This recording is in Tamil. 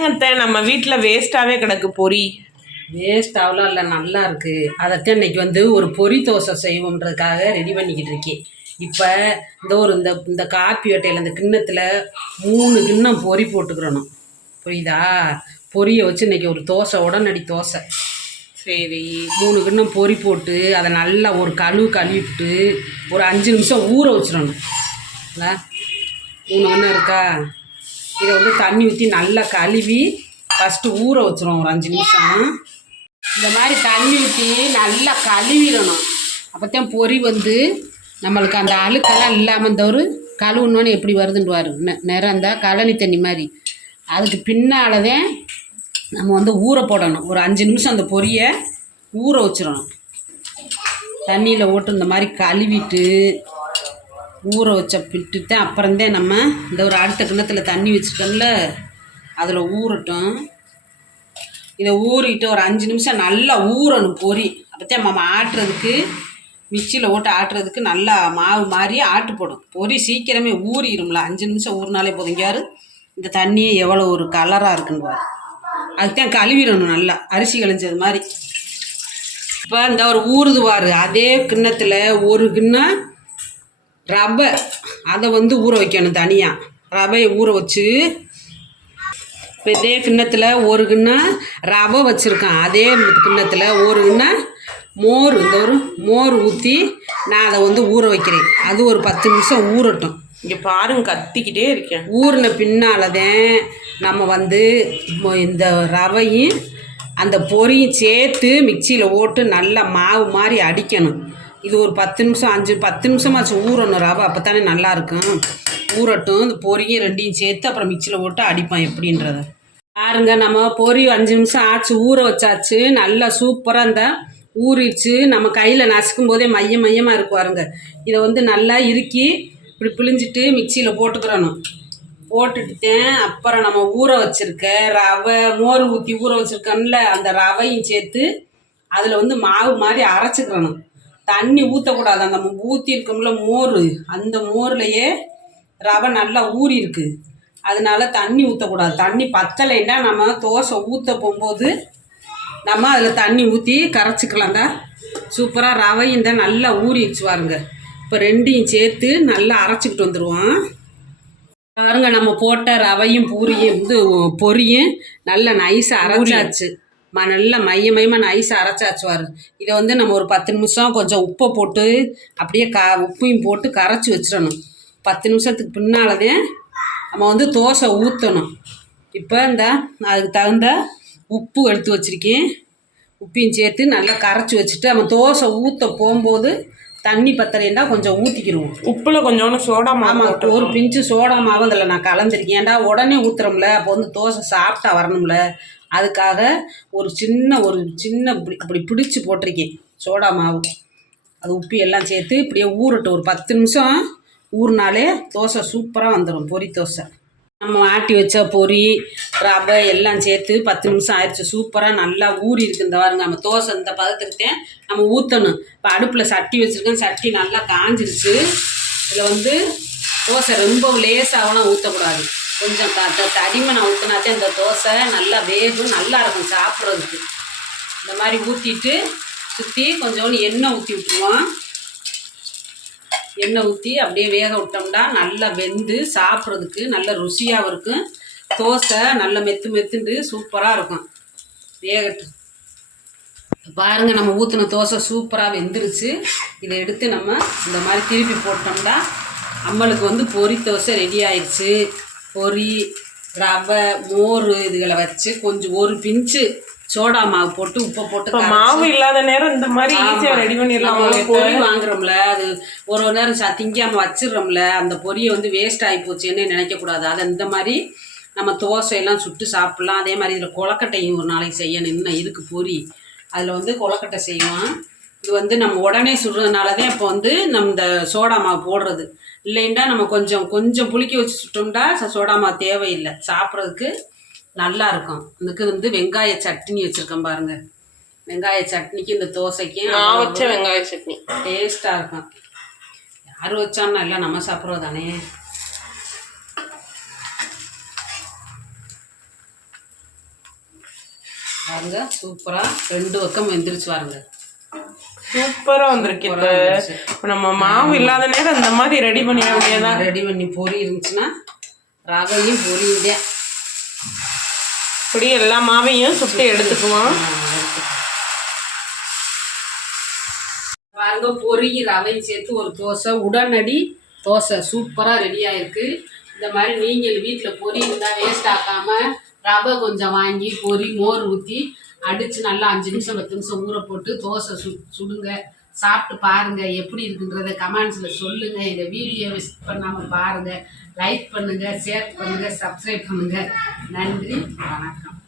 என்னங்க அத்தை, நம்ம வீட்டில் வேஸ்ட்டாகவே கிடக்கு பொரி வேஸ்ட் இல்லை நல்லா இருக்குது அதைத்தான் இன்னைக்கு வந்து ஒரு பொரி தோசை செய்வோன்றதுக்காக ரெடி பண்ணிக்கிட்டு இருக்கேன். இப்போ இந்த ஒரு இந்த இந்த காப்பி வட்டையில் இந்த கிண்ணத்தில் மூணு கிண்ணம் பொரி போட்டுக்கிறணும். புரியுதா? பொரியை வச்சு இன்னைக்கு ஒரு தோசை உடனடி தோசை. சரி. மூணு கிண்ணம் பொரி போட்டு அதை நல்லா ஒரு கழுவு கழுவிட்டு ஒரு அஞ்சு நிமிஷம் ஊற வச்சிடணும்? மூணு கிண்ணம் இருக்கா? இதை வந்து தண்ணி ஊற்றி நல்லா கழுவி ஃபஸ்ட்டு ஊற வச்சிரும் ஒரு அஞ்சு நிமிஷம். இந்த மாதிரி தண்ணி ஊற்றி நல்லா கழுவிடணும். அப்போத்தான் பொரி வந்து நம்மளுக்கு அந்த அழுக்கெல்லாம் இல்லாமல் இந்த ஒரு கழுவுனோன்னு எப்படி வருதுன்னுவார் நிறம் இந்த கழனி தண்ணி மாதிரி. அதுக்கு பின்னால் தான் நம்ம வந்து ஊற போடணும். ஒரு அஞ்சு நிமிஷம் அந்த பொரியை ஊற வச்சிடணும் தண்ணியில் ஓட்டு இந்த மாதிரி கழுவிட்டு ஊற வச்ச பிட்டு தான் அப்புறம்தான் நம்ம இந்த ஒரு அடுத்த கிண்ணத்தில் தண்ணி வச்சுருக்கோம்ல அதில் ஊறட்டும். இதை ஊறிட்டு ஒரு அஞ்சு நிமிஷம் நல்லா ஊறணும் பொரி அப்போத்தான் நம்ம ஆட்டுறதுக்கு மிக்சியில் ஓட்டு ஆட்டுறதுக்கு நல்லா மாவு மாறி ஆட்டு போடும். பொரி சீக்கிரமே ஊறிடும்ல அஞ்சு நிமிஷம் ஊறினாலே போதும். இந்த தண்ணியே எவ்வளோ ஒரு கலராக இருக்குன்னு பாரு. அதுதான் கழுவிடணும் நல்லா அரிசி கழிஞ்சது மாதிரி. இப்போ இந்த ஒரு ஊறுது பாரு அதே கிண்ணத்தில் ஒரு கிண்ணம் ரவை அதை வந்து ஊற வைக்கணும் தனியாக ரவையை ஊற வச்சு இப்போ இதே கிண்ணத்தில் ஒரு கிண்ணம் ரவை வச்சுருக்கேன். அதே கிண்ணத்தில் ஒரு கிண்ணம் மோர் இந்த ஒரு மோர் ஊற்றி நான் அதை வந்து ஊற வைக்கிறேன். அது ஒரு பத்து நிமிஷம் ஊறட்டும். இங்கே பாருங்க கத்திக்கிட்டே இருக்கேன். ஊறின பின்னால் தான் நம்ம வந்து இந்த ரவையும் அந்த பொரியும் சேர்த்து மிக்சியில் போட்டு நல்லா மாவு மாதிரி அடிக்கணும். இது ஒரு பத்து நிமிஷம் அஞ்சு பத்து நிமிஷமாச்சு ஊறணும் ரவை அப்போ தானே நல்லாயிருக்கும் ஊறட்டும் இந்த பொரியும் ரெண்டையும் சேர்த்து அப்புறம் மிக்சியில் போட்டு அடிப்போம் எப்படின்றத. பாருங்க நம்ம பொரி அஞ்சு நிமிஷம் ஆச்சு ஊற வச்சாச்சு. நல்லா சூப்பராக இந்த ஊறிடுச்சு. நம்ம கையில் நசுக்கும் போதே மைய மையமாக இருக்கும் பாருங்க. இதை வந்து நல்லா இறுக்கி இப்படி பிழிஞ்சிட்டு மிக்சியில் போட்டுக்கிறணும். போட்டுட்டேன். அப்புறம் நம்ம ஊற வச்சுருக்க ரவை மோர் ஊற்றி ஊற வச்சுருக்கோம்ல அந்த ரவையும் சேர்த்து அதில் வந்து மாவு மாதிரி அரைச்சிக்கிறணும். தண்ணி ஊற்றக்கூடாது அந்த ஊற்றி இருக்கோம்ல மோர். அந்த மோர்லையே ரவை நல்லா ஊறி இருக்கு அதனால தண்ணி ஊற்றக்கூடாது தண்ணி பத்தலைன்னா நம்ம தோசை ஊற்ற போகும்போது நம்ம அதில் தண்ணி ஊற்றி கரைச்சிக்கலாம் தான் சூப்பராக ரவையும் தான் நல்லா ஊறிடுச்சு பாருங்க. இப்போ ரெண்டையும் சேர்த்து நல்லா அரைச்சிக்கிட்டு வந்துடுவோம் பாருங்க நம்ம போட்ட ரவையும் பூரியும் இது பொரியும். நல்லா நைஸாக அரைச்சாச்சு. ம நல்லா மைய மையமாக நைஸாக அரைச்சாச்சு வாரு இதை வந்து நம்ம ஒரு பத்து நிமிஷம் கொஞ்சம் உப்பை போட்டு அப்படியே க உப்பையும் போட்டு கரைச்சி வச்சிடணும். பத்து நிமிஷத்துக்கு பின்னாலதான் நம்ம வந்து தோசை ஊற்றணும் இப்போ இந்த அதுக்கு தகுந்த உப்பு எடுத்து வச்சுருக்கேன். உப்பையும் சேர்த்து நல்லா கரைச்சி வச்சுட்டு நம்ம தோசை ஊற்ற போகும்போது தண்ணி பத்தலைன்னா கொஞ்சம் ஊற்றிக்கிடுவோம் உப்புல கொஞ்சோண்டு சோடா மாவு ஆமாம் ஒரு பிஞ்சு சோடா மாவு அதில் நான் கலந்துருக்கேன். ஏன்டா உடனே ஊற்றுறோம்ல அப்போ வந்து தோசை சாப்பிட்டா வரணும்ல? அதுக்காக ஒரு சின்ன ஒரு சின்ன இப்படி பிடிச்சி போட்டிருக்கேன் சோடா மாவு. அது உப்பு எல்லாம் சேர்த்து இப்படியே ஊறட்டும். ஒரு பத்து நிமிஷம் ஊறினாலே தோசை சூப்பராக வந்துடும் பொரி தோசை. நம்ம ஆட்டி வச்ச பொரி ரவை எல்லாம் சேர்த்து பத்து நிமிஷம் ஆயிடுச்சு. சூப்பராக நல்லா ஊறி இருக்கு இந்த பாருங்க. நம்ம தோசை இந்த பதத்துக்குத்தேன் நம்ம ஊற்றணும் இப்போ அடுப்பில் சட்டி வச்சுருக்கேன். சட்டி நல்லா காஞ்சிருச்சு. இதில் வந்து தோசை ரொம்ப லேசாகலாம் ஊற்றக்கூடாது கொஞ்சம் த த- தடிமனை ஊற்றினாத்தே இந்த தோசை நல்லா வேகும் நல்லா இருக்கும் சாப்பிட்றதுக்கு. இந்த மாதிரி ஊற்றிட்டு சுற்றி கொஞ்சோண்டு எண்ணெய் ஊற்றி விட்டுருவோம். எண்ணெய் ஊற்றி அப்படியே வேக விட்டோம்னா நல்லா வெந்து சாப்பிட்றதுக்கு நல்ல ருசியாகவும் இருக்கும். தோசை நல்ல மெத்து மெத்துண்டு சூப்பராக இருக்கும். வேகட்டும். பாருங்கள் நம்ம ஊற்றின தோசை சூப்பராக வெந்துருச்சு. இதை எடுத்து நம்ம இந்த மாதிரி திருப்பி போட்டோம்னா நம்மளுக்கு வந்து பொரி தோசை ரெடி ஆயிடுச்சு. பொரி ரவை மோர் இதுகளை வச்சு கொஞ்சம் ஒரு பிஞ்சு சோடா மாவு போட்டு உப்பை போட்டு மாவு இல்லாத நேரம் இந்த மாதிரி ஈஸியாக ரெடி பண்ணிடலாம் பொரி வாங்குறோம்ல அது ஒரு ஒரு நேரம் ச- திங்காம வச்சிடுறோம்ல அந்த பொரியை வந்து வேஸ்ட் ஆகி போச்சுன்னு நினைக்கக்கூடாது அதை இந்த மாதிரி நம்ம தோசையெல்லாம் சுட்டு சாப்பிட்லாம். அதே மாதிரி இதில் கொலக்கட்டையும் ஒரு நாளைக்கு செய்யணும். இன்னும் இருக்கு பொரி. அதில் வந்து கொலக்கட்டை செய்வோம் இது வந்து நம்ம உடனே சுடுறதுனால தான் இப்போ வந்து நம்ம இந்த சோடா மாவு போடுறது. இல்லைன்னா நம்ம கொஞ்சம் கொஞ்சம் புளிக்க வச்சு சுட்டோம்னா ச- சோடா மாவு தேவையில்லை. சாப்பிட்றதுக்கு நல்லா இருக்கும். இதுக்கு வந்து வெங்காய சட்னி வச்சுருக்கேன் பாருங்க. வெங்காய சட்னிக்கு இந்த தோசைக்கும் நான் வச்ச வெங்காய சட்னி. டேஸ்ட்டாக இருக்கும். யார் வச்சான்னா எல்லாம் நம்ம சாப்பிட்றோம் தானே? பாருங்க சூப்பராக ரெண்டு பக்கம் வெந்துருச்சு பாருங்க. சூப்பரா வந்திருக்கு சூப்பரா நம்ம மாவு இல்லாத நேரம் இந்த மாதிரி ரெடி பண்ணிட வேண்டியதான் ரெடி பண்ணி பொரி இருந்துச்சுன்னா ரவையும் பொரியுதேன் இப்படி எல்லா மாவையும் சுட்டு எடுத்துக்குவோம். பாருங்க பொரி ரவையும் சேர்த்து ஒரு தோசை உடனடி தோசை. சூப்பராக ரெடி ஆயிருக்கு. இந்த மாதிரி நீங்கள் வீட்டில் பொரி இருந்தால் வேஸ்ட் ஆக்காம ரவை கொஞ்சம் வாங்கி பொரி மோர் ஊற்றி அடித்து நல்லா அஞ்சு நிமிஷம் பத்து நிமிஷம் ஊற போட்டு தோசை சு சுடுங்க. சாப்பிட்டு பாருங்க எப்படி இருக்குன்றத கமெண்ட்ஸில் சொல்லுங்கள் எங்கள் வீடியோ மிஸ் பண்ணாமல் பாருங்கள் லைக் பண்ணுங்கள் ஷேர் பண்ணுங்கள் சப்ஸ்கிரைப் பண்ணுங்கள் நன்றி வணக்கம்.